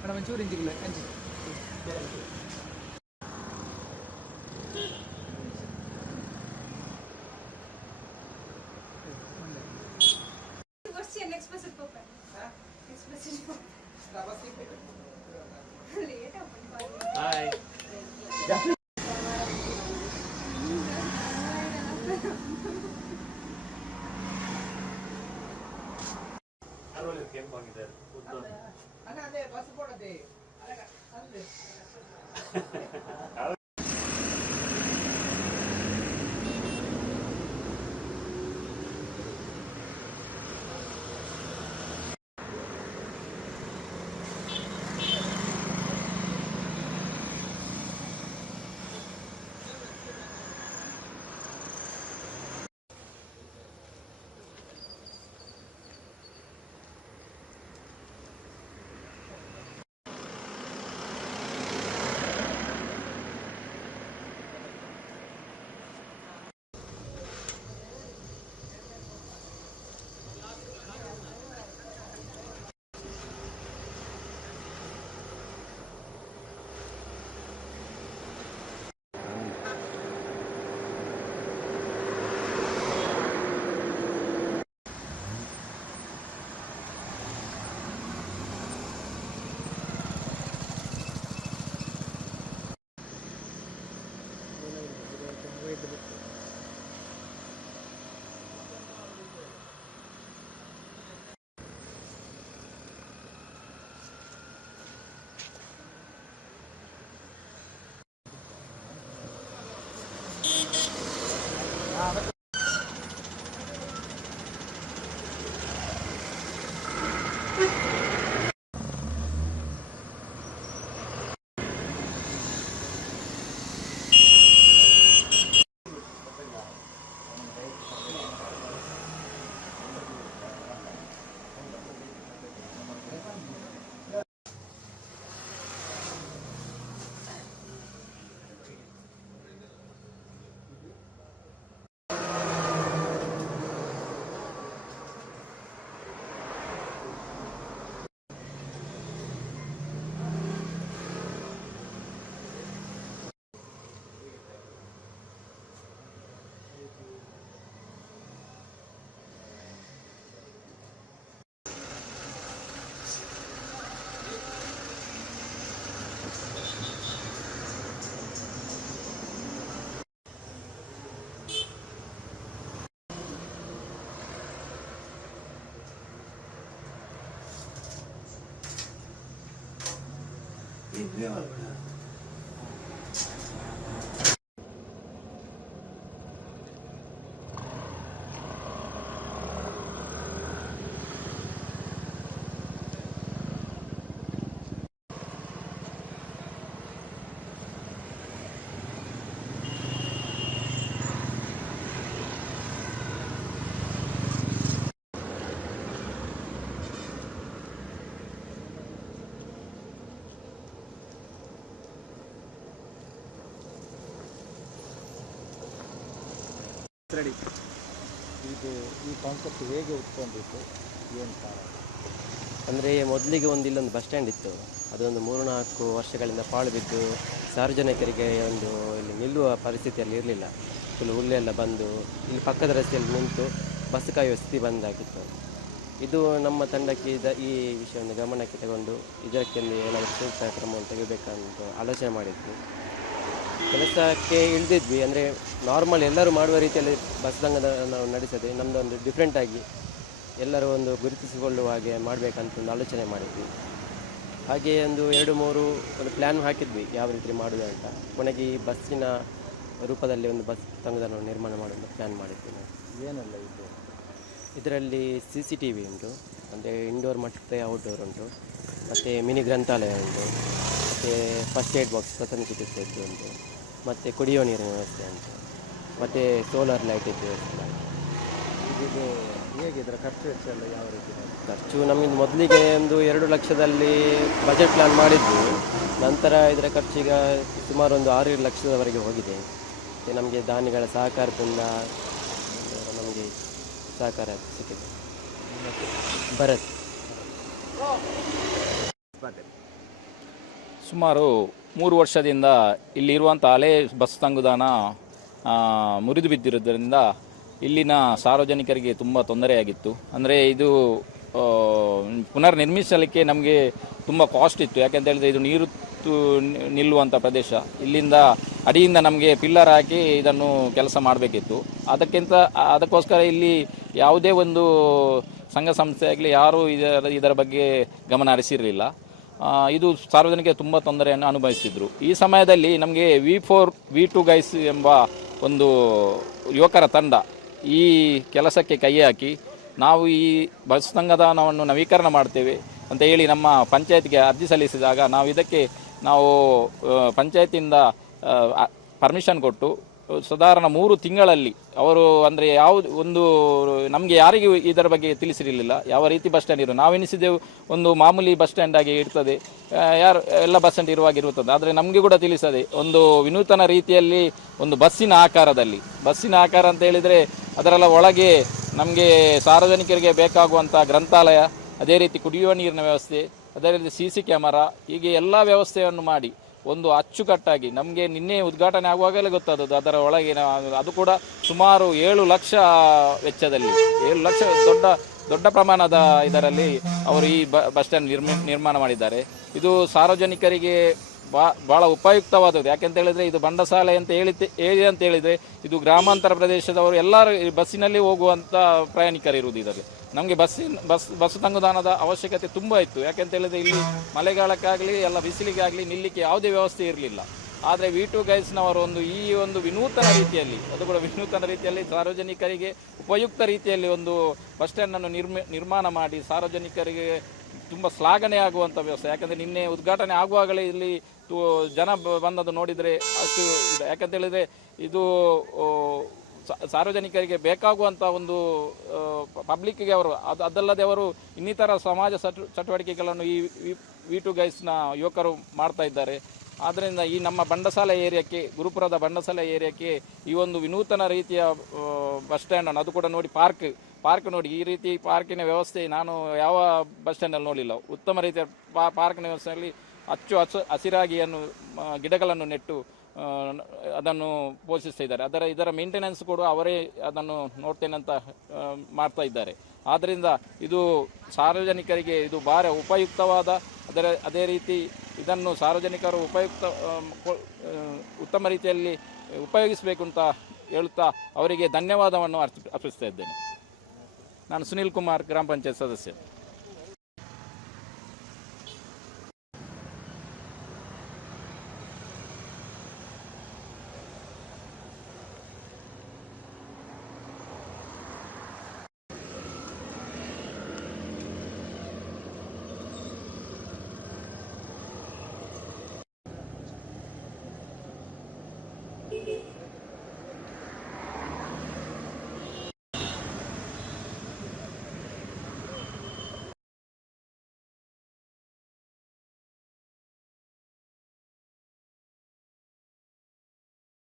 Ada mencuri juga anjing. What's your next message for pen? Next message for late Hi. Ready. ಈ concept ಹೇಗೆ ಉಟ್ಕೊಂಡಿತ್ತು, ಏನು ಕಾರಣ? ಅಂದರೆ ಮೊದಲಿಗೆ ಇಲ್ಲೊಂದು ಬಸ್ ಸ್ಟ್ಯಾಂಡ್ ಇತ್ತು. ಅದೊಂದು 3-4 ವರ್ಷಗಳಿಂದ ಪಾಳು ಬಿದ್ದು ಸಾರ್ವಜನಿಕರಿಗೆ ಇಲ್ಲಿ ನಿಲ್ಲುವ ಪರಿಸ್ಥಿತಿಯಲ್ಲಿ ಇರಲಿಲ್ಲ. ಫುಲ್ ಹುಲ್ಲೆಲ್ಲ ಬಂದು ಇಲ್ಲಿ ಪಕ್ಕದ ರಸ್ತೆಯಲ್ಲಿ ನಿಂತು ಬಸ್ ಕಾಯುವ ಸ್ಥಿತಿ ಬಂದಾಗಿತ್ತು. ಇದು ನಮ್ಮ ತಂಡಕ್ಕೆ ಈ ವಿಷಯವನ್ನು ಗಮನಕ್ಕೆ ತಗೊಂಡು ಇದಕ್ಕೆಂದು ಏನಾದರೂ ಸೂಕ್ತ ಕ್ರಮವನ್ನು ತೆಗಿಬೇಕಂತ ಆಲೋಚನೆ ಮಾಡಿದ್ವಿ. ಕೆಲಸಕ್ಕೆ ಇಳಿದಿದ್ವಿ. ಅಂದರೆ ನಾರ್ಮಲ್ ಎಲ್ಲರೂ ಮಾಡುವ ರೀತಿಯಲ್ಲಿ ಬಸ್ ಸಂಘದ ನಾವು ನಡೆಸದೆ ನಮ್ಮದೊಂದು ಡಿಫ್ರೆಂಟಾಗಿ ಎಲ್ಲರೂ ಒಂದು ಗುರುತಿಸಿಕೊಳ್ಳುವ ಹಾಗೆ ಮಾಡಬೇಕಂತ ಆಲೋಚನೆ ಮಾಡಿದ್ವಿ. ಹಾಗೆ 2-3 ಒಂದು ಪ್ಲ್ಯಾನ್ ಹಾಕಿದ್ವಿ ಯಾವ ರೀತಿ ಮಾಡೋದು ಅಂತ. ಕೊನೆಗೆ ಈ ಬಸ್ಸಿನ ರೂಪದಲ್ಲಿ ಒಂದು ಬಸ್ ಸಂಘವನ್ನು ನಿರ್ಮಾಣ ಮಾಡಲು ಪ್ಲ್ಯಾನ್ ಮಾಡಿದ್ವಿ ನಾವು. ಏನೆಲ್ಲ ಇದು? ಇದರಲ್ಲಿ CCTV ಉಂಟು, ಅಂದರೆ ಇಂಡೋರ್ ಮತ್ತು ಔಟ್ಡೋರ್ ಉಂಟು, ಮತ್ತು ಮಿನಿ ಗ್ರಂಥಾಲಯ ಉಂಟು, ಮತ್ತು ಫಸ್ಟ್ ಏಡ್ ಬಾಕ್ಸ್ ಪ್ರಥಮ ಚಿಕಿತ್ಸೆ ಇದ್ದು ಉಂಟು, ಮತ್ತು ಕುಡಿಯುವ ನೀರಿನ ವ್ಯವಸ್ಥೆ ಉಂಟು, ಮತ್ತು ಸೋಲಾರ್ ಲೈಟ್ ಇದ್ದು ವ್ಯವಸ್ಥೆ ಉಂಟು. ಇದು ಹೇಗೆ ಇದರ ಖರ್ಚು ವೆಚ್ಚ ಎಲ್ಲ ಯಾವ ರೀತಿ ಇದೆ? ಖರ್ಚು ನಮಗೆ ಮೊದಲಿಗೆ ಒಂದು 2 ಲಕ್ಷದಲ್ಲಿ ಬಜೆಟ್ ಪ್ಲಾನ್ ಮಾಡಿದ್ದು, ನಂತರ ಇದರ ಖರ್ಚೀಗ ಸುಮಾರು ಒಂದು 6-7 ಲಕ್ಷದವರೆಗೆ ಹೋಗಿದೆ. ಮತ್ತು ನಮಗೆ ದಾನಿಗಳ ಸಹಕಾರದಿಂದ ನಮಗೆ ಸಹಕಾರ ಸಿಕ್ಕಿದೆ. ಭರತ್. ಸುಮಾರು 3 ವರ್ಷದಿಂದ ಇಲ್ಲಿರುವಂಥ ಹಳೆ ಬಸ್ ತಂಗುದಾಣ ಮುರಿದು ಬಿದ್ದಿರೋದ್ರಿಂದ ಇಲ್ಲಿನ ಸಾರ್ವಜನಿಕರಿಗೆ ತುಂಬ ತೊಂದರೆಯಾಗಿತ್ತು. ಅಂದರೆ ಇದು ಪುನರ್ ನಿರ್ಮಿಸಲಿಕ್ಕೆ ನಮಗೆ ತುಂಬ ಕಾಸ್ಟ್ ಇತ್ತು. ಯಾಕೆಂತ ಹೇಳಿದರೆ ಇದು ನೀರು ನಿಲ್ಲುವಂಥ ಪ್ರದೇಶ. ಇಲ್ಲಿಂದ ಅಡಿಯಿಂದ ನಮಗೆ ಪಿಲ್ಲರ್ ಹಾಕಿ ಇದನ್ನು ಕೆಲಸ ಮಾಡಬೇಕಿತ್ತು. ಅದಕ್ಕೋಸ್ಕರ ಇಲ್ಲಿ ಯಾವುದೇ ಒಂದು ಸಂಘ ಸಂಸ್ಥೆ ಆಗಲಿ ಯಾರೂ ಇದರ ಬಗ್ಗೆ ಗಮನ ಹರಿಸಿರಲಿಲ್ಲ. ಇದು ಸಾರ್ವಜನಿಕರಿಗೆ ತುಂಬ ತೊಂದರೆಯನ್ನು ಅನುಭವಿಸಿದ್ರು. ಈ ಸಮಯದಲ್ಲಿ ನಮಗೆ V4 V2 ಗೈಸ್ ಎಂಬ ಒಂದು ಯುವಕರ ತಂಡ ಈ ಕೆಲಸಕ್ಕೆ ಕೈ ಹಾಕಿ ನಾವು ಈ ಬಸ್ ತಂಗುದಾಣವನ್ನು ನವೀಕರಣ ಮಾಡ್ತೇವೆ ಅಂತ ಹೇಳಿ ನಮ್ಮ ಪಂಚಾಯತ್ಗೆ ಅರ್ಜಿ ಸಲ್ಲಿಸಿದಾಗ ನಾವು ಪಂಚಾಯತಿಂದ ಪರ್ಮಿಷನ್ ಕೊಟ್ಟು ಸಾಧಾರಣ 3 ತಿಂಗಳಲ್ಲಿ ಅವರು ಅಂದರೆ ಒಂದು ನಮಗೆ ಯಾರಿಗೂ ಇದರ ಬಗ್ಗೆ ತಿಳಿಸಿರಲಿಲ್ಲ. ಯಾವ ರೀತಿ ಬಸ್ ಸ್ಟ್ಯಾಂಡ್ ಇರೋ ನಾವೆನಿಸಿದೆವು ಒಂದು ಮಾಮೂಲಿ ಬಸ್ ಸ್ಟ್ಯಾಂಡ್ ಆಗಿ ಇರ್ತದೆ, ಎಲ್ಲ ಬಸ್ ಸ್ಟ್ಯಾಂಡ್ ಇರುತ್ತದೆ. ಆದರೆ ನಮಗೆ ಕೂಡ ತಿಳಿಸದೆ ಒಂದು ವಿನೂತನ ರೀತಿಯಲ್ಲಿ ಒಂದು ಬಸ್ಸಿನ ಆಕಾರ ಅಂತ ಹೇಳಿದರೆ ಅದರ ಒಳಗೆ ನಮಗೆ ಸಾರ್ವಜನಿಕರಿಗೆ ಬೇಕಾಗುವಂಥ ಗ್ರಂಥಾಲಯ, ಅದೇ ರೀತಿ ಕುಡಿಯುವ ನೀರಿನ ವ್ಯವಸ್ಥೆ, ಅದೇ ರೀತಿ CC ಕ್ಯಾಮರಾ, ಹೀಗೆ ಎಲ್ಲ ವ್ಯವಸ್ಥೆಯನ್ನು ಮಾಡಿ ಒಂದು ಅಚ್ಚುಕಟ್ಟಾಗಿ ನಮಗೆ ನಿನ್ನೆ ಉದ್ಘಾಟನೆ ಆಗುವಾಗಲೇ ಗೊತ್ತಾದದ್ದು ಅದರ ಒಳಗೆ ಅದು ಕೂಡ ಸುಮಾರು 7 ಲಕ್ಷ ವೆಚ್ಚದಲ್ಲಿ 7 ಲಕ್ಷ ದೊಡ್ಡ ಪ್ರಮಾಣದ ಇದರಲ್ಲಿ ಅವರು ಈ ಬಸ್ ಸ್ಟ್ಯಾಂಡ್ ನಿರ್ಮಾಣ ಮಾಡಿದ್ದಾರೆ. ಇದು ಸಾರ್ವಜನಿಕರಿಗೆ ಭಾಳ ಉಪಯುಕ್ತವಾದದ್ದು. ಯಾಕೆಂತ ಹೇಳಿದರೆ ಇದು ಬಂಡಸಾಲೆ ಅಂತ ಹೇಳಿದರೆ ಇದು ಗ್ರಾಮಾಂತರ ಪ್ರದೇಶದವರು ಎಲ್ಲರೂ ಬಸ್ಸಿನಲ್ಲಿ ಹೋಗುವಂಥ ಪ್ರಯಾಣಿಕರು ಇರುವುದು. ಇದರಲ್ಲಿ ನಮಗೆ ಬಸ್ ತಂಗುದಾಣದ ಅವಶ್ಯಕತೆ ತುಂಬ ಇತ್ತು. ಯಾಕೆಂತ ಹೇಳಿದರೆ ಇಲ್ಲಿ ಮಳೆಗಾಲಕ್ಕಾಗಲಿ ಎಲ್ಲ ಬಿಸಿಲಿಗಾಗಲಿ ನಿಲ್ಲಿಕ್ಕೆ ಯಾವುದೇ ವ್ಯವಸ್ಥೆ ಇರಲಿಲ್ಲ. ಆದರೆ V2 ಗೈಸ್ನವರು ಈ ಒಂದು ವಿನೂತನ ರೀತಿಯಲ್ಲಿ ಸಾರ್ವಜನಿಕರಿಗೆ ಉಪಯುಕ್ತ ರೀತಿಯಲ್ಲಿ ಒಂದು ಬಸ್ ಸ್ಟ್ಯಾಂಡನ್ನು ನಿರ್ಮಾಣ ಮಾಡಿ ಸಾರ್ವಜನಿಕರಿಗೆ ತುಂಬ ಶ್ಲಾಘನೆ ಆಗುವಂಥ ವ್ಯವಸ್ಥೆ. ಯಾಕಂದರೆ ನಿನ್ನೆ ಉದ್ಘಾಟನೆ ಆಗುವಾಗಲೇ ಇಲ್ಲಿ ಜನ ಬಂದದ್ದು ನೋಡಿದರೆ ಅಷ್ಟು. ಯಾಕಂತ ಹೇಳಿದರೆ ಇದು ಸಾರ್ವಜನಿಕರಿಗೆ ಬೇಕಾಗುವಂಥ ಒಂದು ಪಬ್ಲಿಕ್ಕಿಗೆ ಅದಲ್ಲದೆ ಅವರು ಇನ್ನಿತರ ಸಮಾಜ ಚಟುವಟಿಕೆಗಳನ್ನು ಈ V2 ಗೈಸ್ನ ಯುವಕರು ಮಾಡ್ತಾ ಇದ್ದಾರೆ. ಆದ್ದರಿಂದ ಈ ನಮ್ಮ ಬಂಡಸಾಲೆ ಏರಿಯಾಕ್ಕೆ, ಗುರುಪುರದ ಬಂಡಸಾಲೆ ಏರಿಯಾಕ್ಕೆ ಈ ಒಂದು ವಿನೂತನ ರೀತಿಯ ಬಸ್ ಸ್ಟ್ಯಾಂಡನ್ನು, ಅದು ಕೂಡ ನೋಡಿ ಪಾರ್ಕ್ ನೋಡಿ, ಈ ರೀತಿ ಪಾರ್ಕಿನ ವ್ಯವಸ್ಥೆ ನಾನು ಯಾವ ಬಸ್ ಸ್ಟ್ಯಾಂಡಲ್ಲಿ ನೋಡಲಿಲ್ಲ. ಉತ್ತಮ ರೀತಿಯ ಪಾರ್ಕಿನ ವ್ಯವಸ್ಥೆಯಲ್ಲಿ ಹಸಿರಾಗಿಯನ್ನು ಗಿಡಗಳನ್ನು ನೆಟ್ಟು ಅದನ್ನು ಪೋಷಿಸ್ತಾ ಇದ್ದಾರೆ. ಇದರ ಮೇಂಟೆನೆನ್ಸ್ ಕೂಡ ಅವರೇ ಅದನ್ನು ನೋಡ್ತೇನೆ ಅಂತ ಮಾಡ್ತಾ ಇದ್ದಾರೆ. ಆದ್ದರಿಂದ ಇದು ಸಾರ್ವಜನಿಕರಿಗೆ ಇದು ಭಾಳ ಉಪಯುಕ್ತವಾದ, ಅದೇ ರೀತಿ ಇದನ್ನು ಸಾರ್ವಜನಿಕರು ಉತ್ತಮ ರೀತಿಯಲ್ಲಿ ಉಪಯೋಗಿಸಬೇಕು ಅಂತ ಹೇಳುತ್ತಾ ಅವರಿಗೆ ಧನ್ಯವಾದವನ್ನು ಅರ್ಪಿಸ್ತಾ ಇದ್ದೇನೆ. ನಾನು ಸುನೀಲ್ ಕುಮಾರ್, ಗ್ರಾಮ ಪಂಚಾಯತ್ ಸದಸ್ಯ.